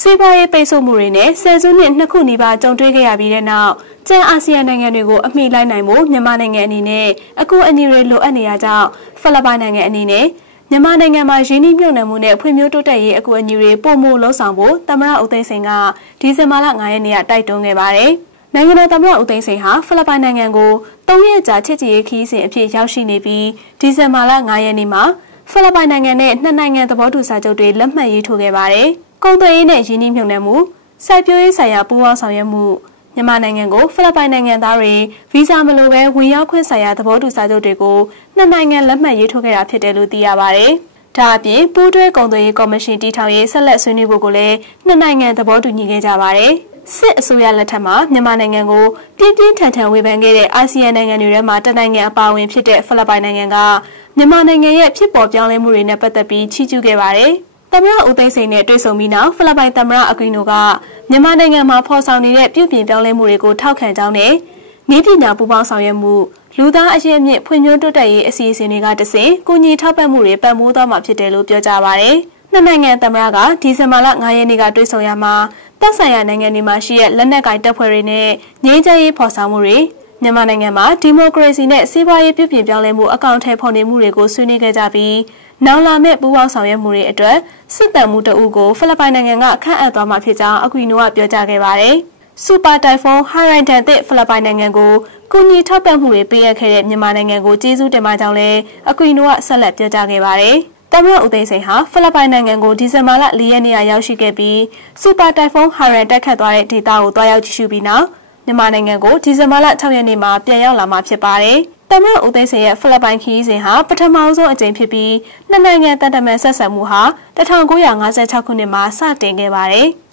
စီးပွားရေးပိတ်ဆို့မှုတွေနဲ့ဆယ်စုနှစ်နှစ်ခုနီးပါးကြုံတွေ့ခဲ့ရပြီးတဲ့နောက်ကျန်အာဆီယံနိုင်ငံတွေကိုအမိလိုက်နိုင်ဖို့မြန်မာနိုင်ငံအနေနဲ့အကူအညီတွေလိုအပ်နေရကြောင်းဖိလစ်ပိုင်နိုင်ငံအနေနဲ့မြန်မာနိုင်ငံမှာရင်းနှီးမြှုပ်နှံမှုနဲ့ဖွံ့ဖြိုးတိုးတက်ရေးအကူအညီတွေပိုမိုလှုံ့ဆော်ဖို့သမ္မတဦးသိန်းစိန်ကဒီဇင်ဘာလ9ရက်နေ့ကတိုက်တွန်းခဲ့ပါတယ်။နိုင်ငံတော်သမ္မတဦးသိန်းစိန်ဟာဖိလစ်ပိုင်နိုင်ငံကို၃ရက်ကြာချစ်ကြည်ရေးခီးစဉ်အဖြစ်ရောက်ရှိနေပြီးဒီဇင်ဘာလ9ရက်နေ့မှာဖိလစ်ပိုင်နိုင်ငံနဲ့နှစ်နိုင်ငံသဘောတူစာချုပ်တွေလက်မှတ်ရေးထိုးခဲ့ပါတယ်။ ကုန်သွယ်ရေးနဲ့ရင်းနှီးမြှုပ်နှံမှုစိုက်ပျိုးရေးဆိုင်ရာပူးပေါင်းဆောင်ရွက်မှုမြန်မာနိုင်ငံကိုဖိလစ်ပိုင်နိုင်ငံသားတွေဗီဇာမလိုပဲဝင်ရောက်ခွင့်ဆိုင်ရာသဘောတူစာချုပ်တွေကိုနှစ်နိုင်ငံလက်မှတ်ရေးထိုးခဲ့တာဖြစ်တယ်လို့သိရပါတယ်။ဒါအပြင်ပူးတွဲကုန်သွယ်ရေးကော်မရှင်တည်ထောင်ရေးဆက်လက်ဆွေးနွေးဖို့ကိုလည်းနှစ်နိုင်ငံသဘောတူညီခဲ့ကြပါတယ်။စစ်အစိုးရလက်ထက်မှာမြန်မာနိုင်ငံကိုပြင်းပြင်းထန်ထန်ဝေဖန်ခဲ့တဲ့အာဆီယံနိုင်ငံတွေထဲမှာတနိုင်ငံအပါအဝင်ဖြစ်တဲ့ဖိလစ်ပိုင်နိုင်ငံကမြန်မာနိုင်ငံရဲ့ဖြစ်ပေါ်ပြောင်းလဲမှုတွေနဲ့ပတ်သက်ပြီးချီးကျူးခဲ့ပါတယ်။ သမ္မတဦးသိန်းစိန်နဲ့တွေ့ဆုံပြီးနောက်ဖိလစ်ပိုင်သမ္မတအကွီနိုကမြန်မာနိုင်ငံမှာဖော်ဆောင်နေတဲ့ပြုပြင်ပြောင်းလဲမှုတွေကိုထောက်ခံကြောင်းနဲ့နည်းပညာပူးပေါင်းဆောင်ရွက်မှုလူသားအရင်းအမြစ်ဖွံ့ဖြိုးတိုးတက်ရေးအစီအစဉ်တွေကတစဉ်ကုညီထောက်ပံ့မှုတွေပံ့ပိုးသွားမှာဖြစ်တယ်လို့ပြောကြားပါရယ်။နှစ်နိုင်ငံသမ္မတကဒီဇင်ဘာလ9ရက်နေ့ကတွေ့ဆုံရမှာတပ်ဆိုင်ရာနိုင်ငံတွေမှာရှိတဲ့လက်နက်ကင်တပ်ဖွဲ့တွေနဲ့ငြိမ်းချမ်းရေးဖော်ဆောင်မှုတွေ မြန်မာနိုင်ငံမှာဒီမိုကရေစီနဲ့စီးပွားရေးပြုပြင်ပြောင်းလဲမှုအကောင့်ထဲဖော်နေမှုတွေကိုဆွေးနွေးခဲ့ကြပြီးနောက်လာမယ့်ပူးပေါင်းဆောင်ရွက်မှုတွေအတွက်စစ်တမ်းမှုတအုပ်ကိုဖိလစ်ပိုင်နိုင်ငံကခန့်အပ်သွားမှာဖြစ်ကြောင်းအကွီနိုကပြောကြားခဲ့ပါတယ်။စူပါတိုင်ဖွန်ဟာရိုင်တန်သစ်ဖိလစ်ပိုင်နိုင်ငံကိုကုညီထောက်ပံ့မှုတွေပေးအပ်ခဲ့တဲ့မြန်မာနိုင်ငံကိုကျေးဇူးတင်ပါကြောင်းလည်းအကွီနိုကဆက်လက်ပြောကြားခဲ့ပါတယ်။သမ္မတဦးသိန်းစိန်ဟာဖိလစ်ပိုင်နိုင်ငံကိုဒီဇင်ဘာလ၄ရက်နေ့ရောက်ရှိခဲ့ပြီးစူပါတိုင်ဖွန်ဟာရန်တက်ခတ်သွားတဲ့ဒေသကိုတွားရောက်ကြည့်ရှုပြီးနောက် မြန်မာနိုင်ငံကိုဒီဇင်ဘာလ6ရက်နေ့မှာပြန်ရောက်လာမှာဖြစ်ပါတယ်။သမ္မတဦးသိန်းစိန်ရဲ့ဖိလစ်ပိုင်ခရီးစဉ်ဟာပထမဆုံးအကြိမ်ဖြစ်ပြီးနှစ်နိုင်ငံတန်တမန်ဆက်ဆံမှုဟာ1956ခုနှစ်မှာစတင်ခဲ့ပါတယ်။